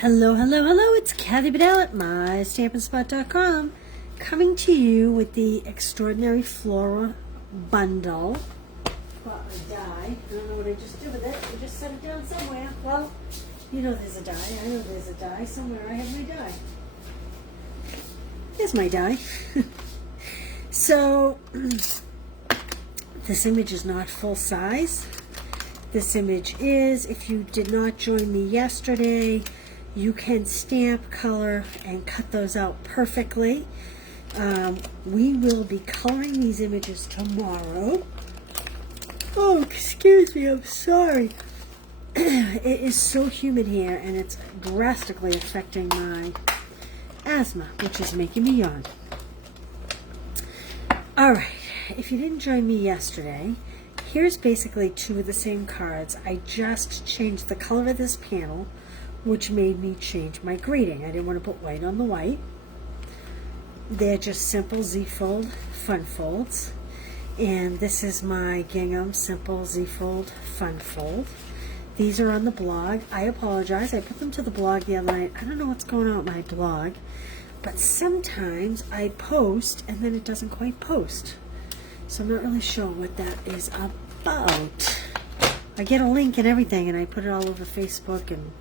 Hello, hello, hello, it's Kathy Bedell at mystampinspot.com coming to you with the extraordinary Flora bundle. Got my die. I don't know what I just did with it. I just set it down somewhere. Well, you know there's a die. I know there's a die. Somewhere I have my die. Here's my die. So, this image is not full size. This image is, if you did not join me yesterday, you can stamp, color, and cut those out perfectly. We will be coloring these images tomorrow. Oh, excuse me, I'm sorry. It is so humid here, and it's drastically affecting my asthma, which is making me yawn. Alright, if you didn't join me yesterday, here's basically two of the same cards. I just changed the color of this panel, which made me change my grading. I didn't want to put white on the white. They're just simple Z-fold fun folds. And this is my gingham simple Z-fold fun fold. These are on the blog. I apologize. I put them to the blog the other night. I don't know what's going on with my blog, but sometimes I post and then it doesn't quite post. So I'm not really sure what that is about. I get a link and everything, and I put it all over Facebook and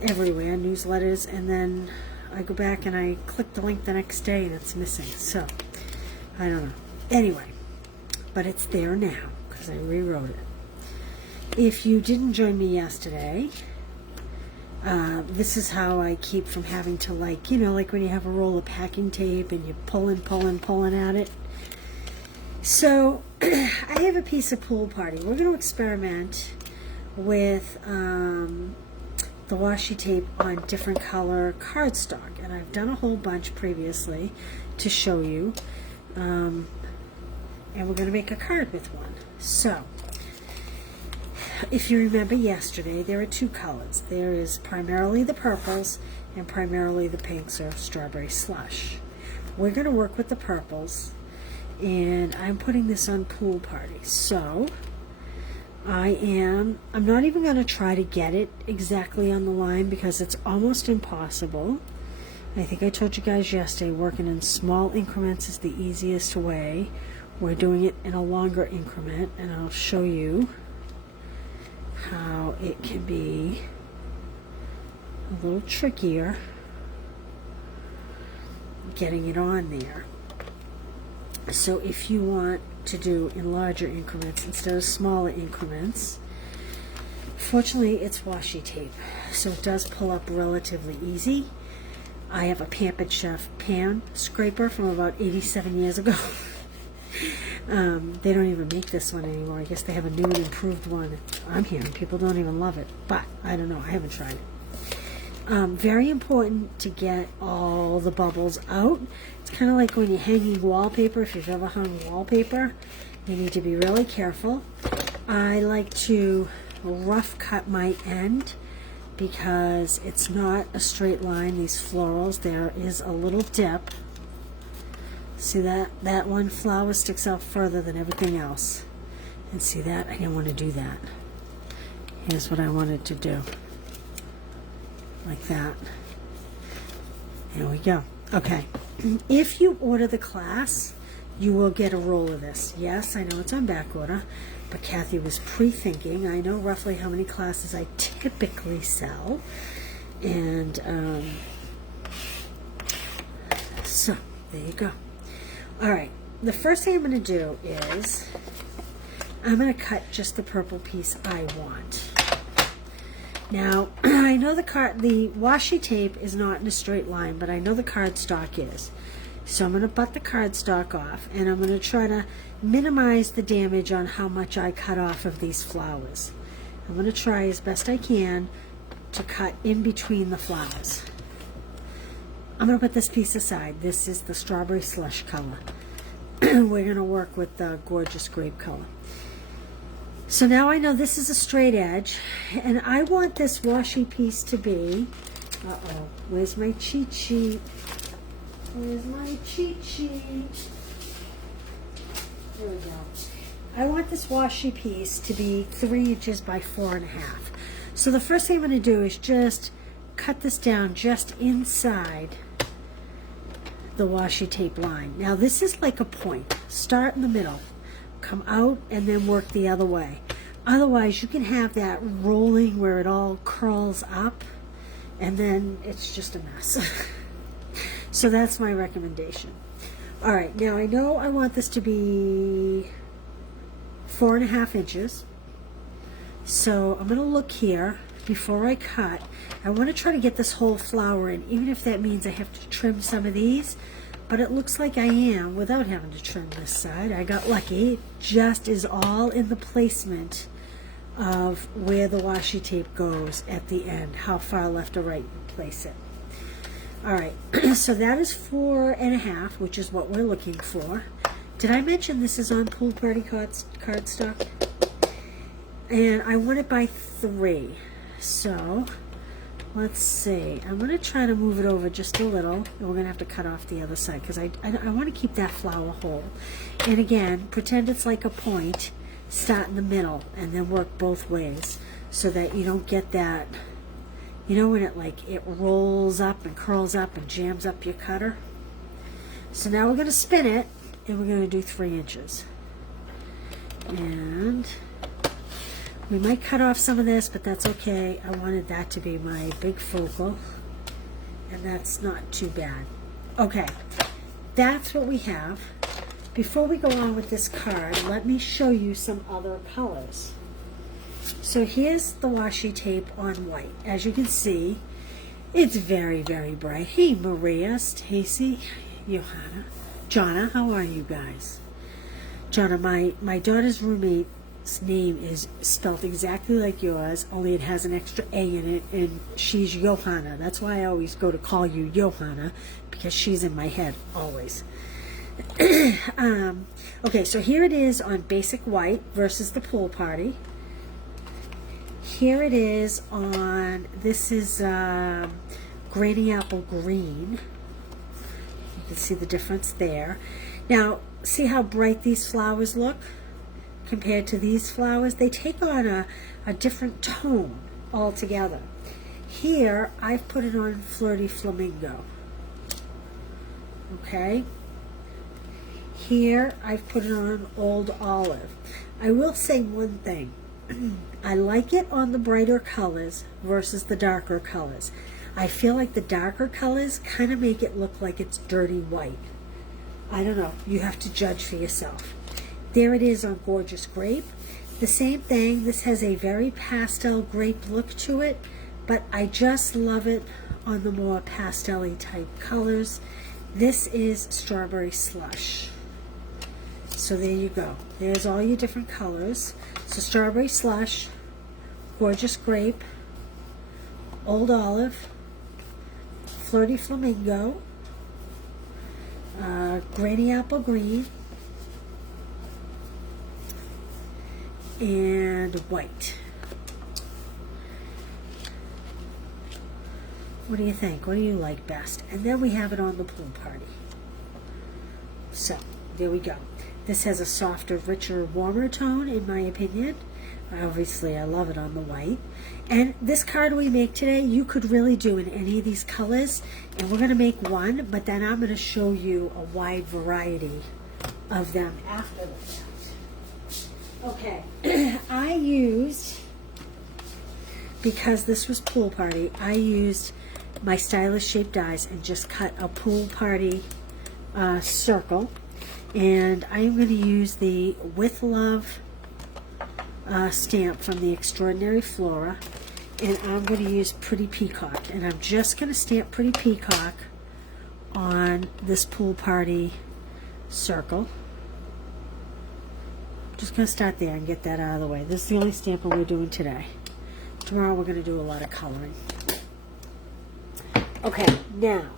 everywhere, newsletters, and then I go back and I click the link the next day and it's missing. So, I don't know. Anyway, but it's there now because I rewrote it. If you didn't join me yesterday, this is how I keep from having to, like when you have a roll of packing tape and you pulling at it. So, I have a piece of Pool Party. We're going to experiment with the washi tape on different color cardstock, and I've done a whole bunch previously to show you, and we're going to make a card with one. So, if you remember yesterday, there are two colors. There is primarily the purples and primarily the pinks or strawberry slush. We're going to work with the purples, and I'm putting this on Pool Party. So I'm not even going to try to get it exactly on the line because it's almost impossible. I think I told you guys yesterday, working in small increments is the easiest way. We're doing it in a longer increment, and I'll show you how it can be a little trickier getting it on there. So if you want to do in larger increments instead of smaller increments, fortunately it's washi tape, so it does pull up relatively easy. I have a Pampered Chef pan scraper from about 87 years ago. They don't even make this one anymore. I guess they have a new and improved one. I'm hearing people don't even love it, but I don't know. I haven't tried it. Very important to get all the bubbles out. It's kind of like when you're hanging wallpaper. If you've ever hung wallpaper, you need to be really careful. I like to rough cut my end because it's not a straight line. These florals, there is a little dip. See that one flower sticks out further than everything else. And see that? I didn't want to do that. Here's what I wanted to do. Like that. There we go. Okay. If you order the class, you will get a roll of this. Yes, I know it's on back order, but Kathy was pre-thinking. I know roughly how many classes I typically sell. And so, there you go. Alright, the first thing I'm going to do is I'm going to cut just the purple piece I want. Now, I know the washi tape is not in a straight line, but I know the cardstock is. So I'm going to butt the cardstock off, and I'm going to try to minimize the damage on how much I cut off of these flowers. I'm going to try as best I can to cut in between the flowers. I'm going to put this piece aside. This is the strawberry slush color. We're going to work with the gorgeous grape color. So now I know this is a straight edge, and I want this washi piece to be, where's my cheat sheet? Where's my cheat sheet? There we go. I want this washi piece to be 3 inches by 4.5. So the first thing I'm going to do is just cut this down just inside the washi tape line. Now this is like a point. Start in the middle, come out, and then work the other way. Otherwise, you can have that rolling where it all curls up, and then it's just a mess. So that's my recommendation. All right, now I know I want this to be 4.5 inches. So I'm going to look here before I cut. I want to try to get this whole flower in, even if that means I have to trim some of these. But it looks like I am without having to trim this side. I got lucky. It just is all in the placement of where the washi tape goes at the end, how far left or right you place it. All right, so that is 4.5, which is what we're looking for. Did I mention this is on Pool Party cardstock? And I want it by 3. So let's see. I'm going to try to move it over just a little, and we're going to have to cut off the other side because I want to keep that flower whole. And again, pretend it's like a point. Start in the middle and then work both ways so that you don't get that, you know, when it rolls up and curls up and jams up your cutter. So now we're going to spin it, and we're going to do 3 inches. And we might cut off some of this, but that's okay. I wanted that to be my big focal, and that's not too bad. Okay, that's what we have. Before we go on with this card, let me show you some other colors. So here's the washi tape on white. As you can see, it's very, very bright. Hey, Maria, Stacy, Johanna, Jonna, how are you guys? Jonna, my daughter's roommate's name is spelled exactly like yours, only it has an extra A in it, and she's Johanna. That's why I always go to call you Johanna, because she's in my head always. Okay, so here it is on basic white versus the Pool Party. Here it is on, this is Granny Apple Green. You can see the difference there. Now, see how bright these flowers look compared to these flowers? They take on a different tone altogether. Here, I've put it on Flirty Flamingo. Okay? Here, I've put it on Old Olive. I will say one thing. I like it on the brighter colors versus the darker colors. I feel like the darker colors kind of make it look like it's dirty white. I don't know. You have to judge for yourself. There it is on Gorgeous Grape. The same thing. This has a very pastel grape look to it, but I just love it on the more pastel-y type colors. This is Strawberry Slush. So there you go. There's all your different colors. So Strawberry Slush, Gorgeous Grape, Old Olive, Flirty Flamingo, Granny Apple Green, and white. What do you think? What do you like best? And then we have it on the Pool Party. So there we go. This has a softer, richer, warmer tone, in my opinion. Obviously, I love it on the white. And this card we make today, you could really do in any of these colors. And we're going to make one, but then I'm going to show you a wide variety of them after the fact. Okay, I used, because this was Pool Party, I used my stylish shaped dies and just cut a Pool Party circle. And I'm going to use the With Love stamp from the Extraordinary Flora, and I'm going to use Pretty Peacock, and I'm just going to stamp Pretty Peacock on this Pool Party circle. I'm just going to start there and get that out of the way. This is the only stamping we're doing today. Tomorrow we're going to do a lot of coloring. Okay, now,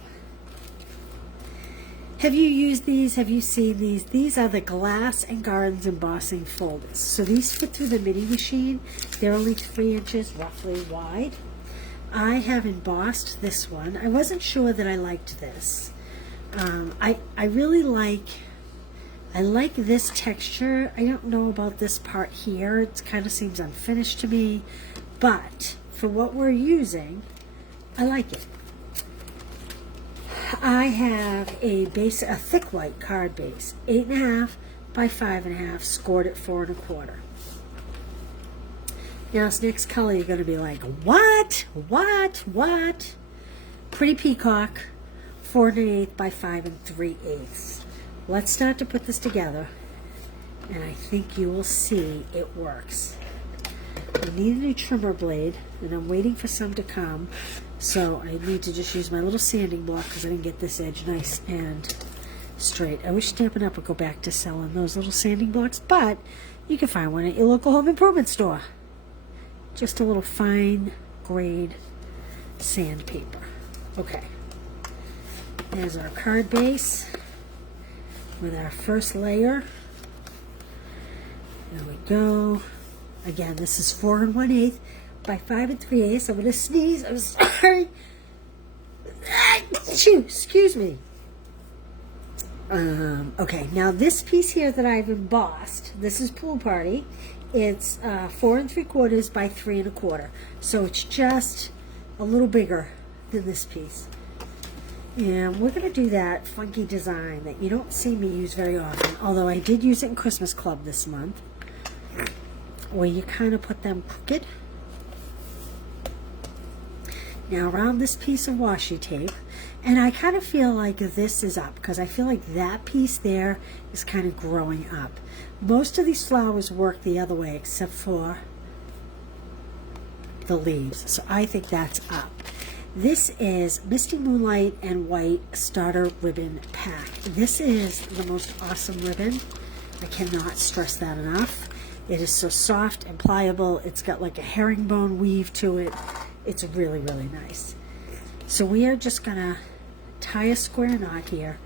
have you used these? Have you seen these? These are the Glass and Gardens embossing folders. So these fit through the mini machine. They're only 3 inches roughly wide. I have embossed this one. I wasn't sure that I liked this. I really like this texture. I don't know about this part here. It kind of seems unfinished to me. But for what we're using, I like it. I have a thick white card base, 8.5 by 5.5, scored at 4 1/4. Now this next color, you're going to be like, what? Pretty Peacock, 4 1/8 by 5 3/8. Let's start to put this together, and I think you will see it works. I need a new trimmer blade, and I'm waiting for some to come, so I need to just use my little sanding block because I didn't get this edge nice and straight. I wish Stampin' Up! Would go back to selling those little sanding blocks, but you can find one at your local home improvement store. Just a little fine grade sandpaper. Okay, there's our card base with our first layer. There we go. Again, this is 4 1/8 by 5 3/8. I'm going to sneeze. I'm sorry. Excuse me. Okay, now this piece here that I've embossed, this is Pool Party. It's 4 3/4 by 3 1/4. So it's just a little bigger than this piece. And we're going to do that funky design that you don't see me use very often, although I did use it in Christmas Club this month, where you kind of put them crooked. Now around this piece of washi tape, and I kind of feel like this is up because I feel like that piece there is kind of growing up. Most of these flowers work the other way except for the leaves, so I think that's up. This is Misty Moonlight and White Starter Ribbon Pack. This is the most awesome ribbon. I cannot stress that enough. It is so soft and pliable. It's got like a herringbone weave to it. It's really, really nice. So we are just going to tie a square knot here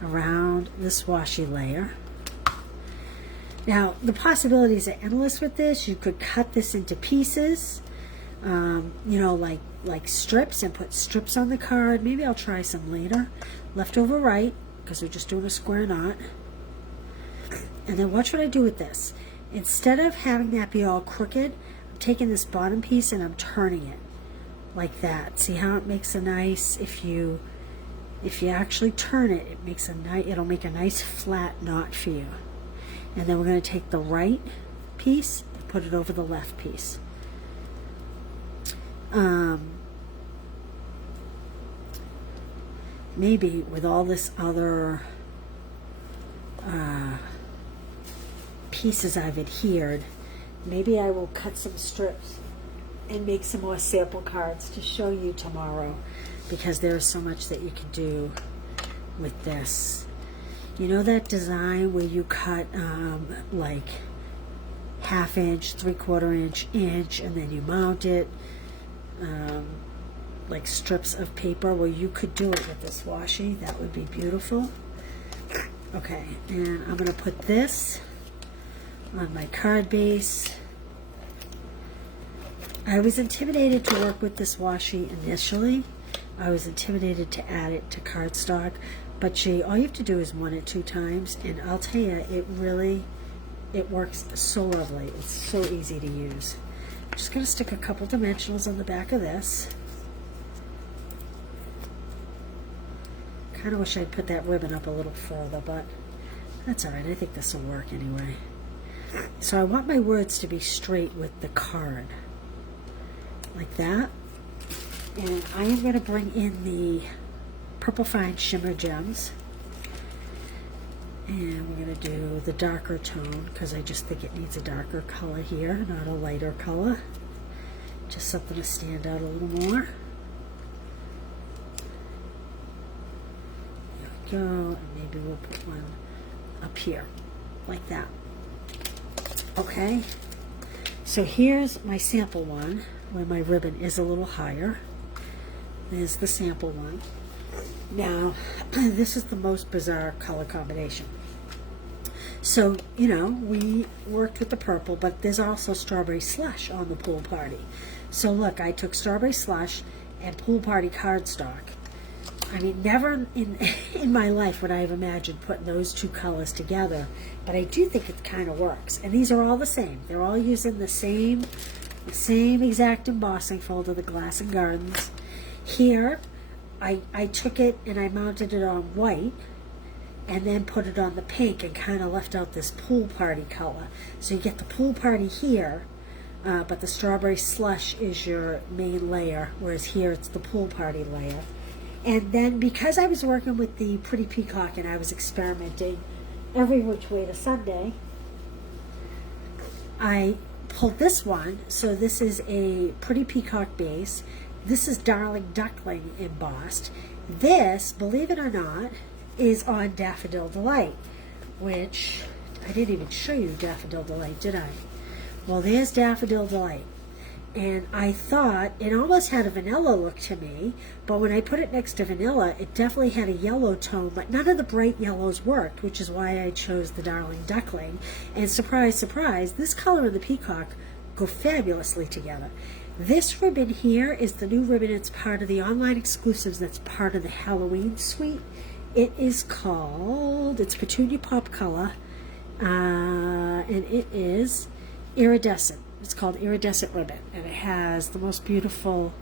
around this washi layer. Now, the possibilities are endless with this. You could cut this into pieces, you know, like strips, and put strips on the card. Maybe I'll try some later. Left over right, because we're just doing a square knot. And then watch what I do with this. Instead of having that be all crooked, I'm taking this bottom piece and I'm turning it like that. See how it makes a nice, if you actually turn it, it makes a nice, it'll make a nice flat knot for you. And then we're going to take the right piece and put it over the left piece. Maybe with all this other pieces I've adhered, maybe I will cut some strips and make some more sample cards to show you tomorrow, because there's so much that you can do with this. You know that design where you cut like 1/2 inch, 3/4 inch, and then you mount it like strips of paper? Well, you could do it with this washi. That would be beautiful. Okay, and I'm going to put this on my card base. I was intimidated to work with this washi initially. I was intimidated to add it to cardstock, but all you have to do is 1 or 2 times, and I'll tell you, it works so lovely. It's so easy to use. I'm just going to stick a couple dimensionals on the back of this. Kind of wish I'd put that ribbon up a little further, but that's all right. I think this will work anyway. So I want my words to be straight with the card, like that. And I am going to bring in the Purple Fine Shimmer Gems. And we're going to do the darker tone, because I just think it needs a darker color here, not a lighter color. Just something to stand out a little more. There we go. And maybe we'll put one up here, like that. Okay. So here's my sample one, where my ribbon is a little higher. There's the sample one. Now, this is the most bizarre color combination. So, you know, we worked with the purple, but there's also Strawberry Slush on the Pool Party. So look, I took Strawberry Slush and Pool Party cardstock. I mean, never in my life would I have imagined putting those two colors together, but I do think it kind of works. And these are all the same. They're all using the same exact embossing folder, the Glass and Gardens. Here, I took it and I mounted it on white and then put it on the pink and kind of left out this pool party color. So you get the pool party here, but the strawberry slush is your main layer, whereas here it's the pool party layer. And then because I was working with the Pretty Peacock and I was experimenting every which way to Sunday, I pulled this one. So this is a Pretty Peacock base. This is Darling Duckling embossed. This, believe it or not, is on Daffodil Delight, which I didn't even show you Daffodil Delight, did I? Well, there's Daffodil Delight. And I thought it almost had a vanilla look to me, but when I put it next to vanilla, it definitely had a yellow tone, but none of the bright yellows worked, which is why I chose the Darling Duckling. And surprise, surprise, this color and the peacock go fabulously together. This ribbon here is the new ribbon. It's part of the online exclusives that's part of the Halloween suite. It is called, it's Petunia Pop Color, and it is iridescent. It's called Iridescent Ribbon, and it has the most beautiful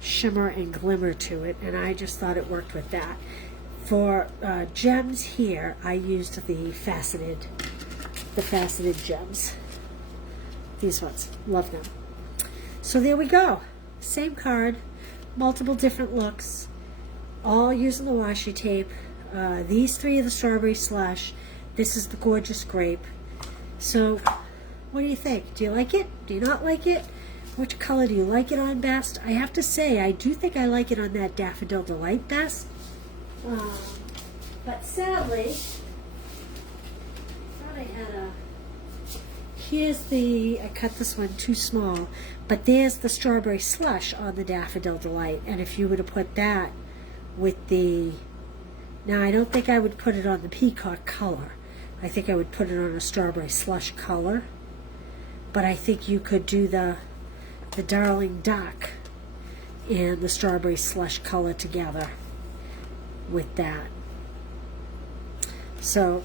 shimmer and glimmer to it, and I just thought it worked with that. For gems here, I used the faceted gems. These ones, love them. So there we go. Same card, multiple different looks, all using the washi tape. These three are the strawberry slush. This is the gorgeous grape. So what do you think? Do you like it? Do you not like it? Which color do you like it on best? I have to say, I do think I like it on that Daffodil Delight best. But sadly, I thought I had a... Here's the... I cut this one too small. But there's the strawberry slush on the Daffodil Delight. And if you were to put that with the... Now, I don't think I would put it on the peacock color. I think I would put it on a strawberry slush color. But I think you could do the Darling Duck and the strawberry slush color together with that. So,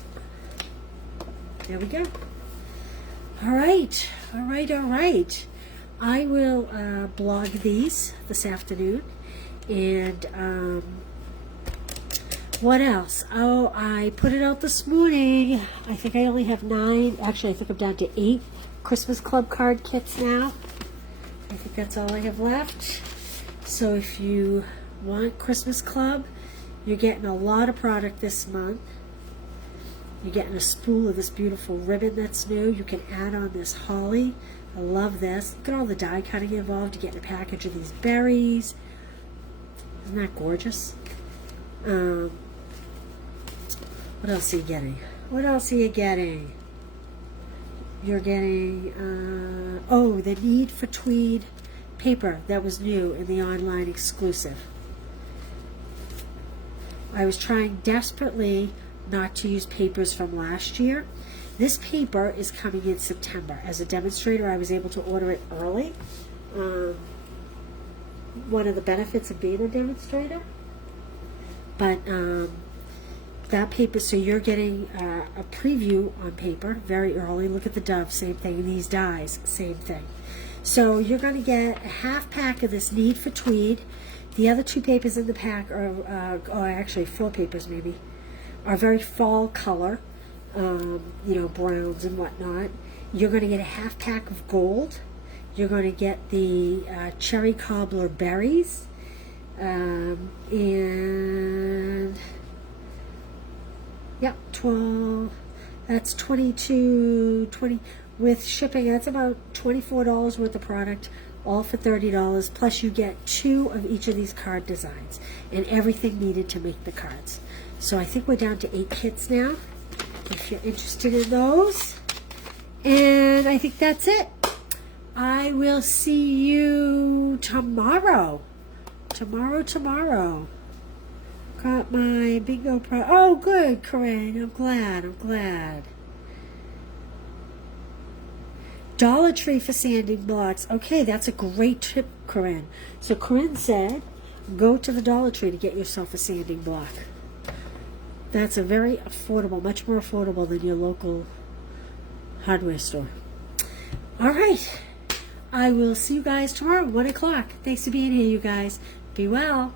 there we go. All right, all right, all right. I will blog these this afternoon. And what else? Oh, I put it out this morning. I think I only have 9. Actually, I think I'm down to 8 Christmas Club card kits now. I think that's all I have left. So if you want Christmas Club, you're getting a lot of product this month. You're getting a spool of this beautiful ribbon that's new. You can add on this holly. I love this. Look at all the die cutting involved. You're getting a package of these berries. Isn't that gorgeous? What else are you getting? What else are you getting? You're getting, oh, the Need for Tweed paper that was new in the online exclusive. I was trying desperately not to use papers from last year. This paper is coming in September. As a demonstrator, I was able to order it early. One of the benefits of being a demonstrator. But that paper, so you're getting a preview on paper very early. Look at the dove, same thing. And these dies, same thing. So you're going to get a half pack of this Need for Tweed. The other 2 papers in the pack are, oh, actually 4 papers maybe, are very fall color, you know, browns and whatnot. You're going to get a half pack of gold. You're going to get the cherry cobbler berries. And yep, 12, that's 20 with shipping. That's about $24 worth of product, all for $30, plus you get 2 of each of these card designs and everything needed to make the cards. So I think we're down to 8 kits now, if you're interested in those. And I think that's it. I will see you tomorrow. Tomorrow. Got my bingo oh, good, Corinne. I'm glad. Dollar Tree for sanding blocks. Okay, that's a great tip, Corinne. So Corinne said, go to the Dollar Tree to get yourself a sanding block. That's a very affordable, much more affordable than your local hardware store. All right. I will see you guys tomorrow, 1 o'clock. Thanks for being here, you guys. Be well.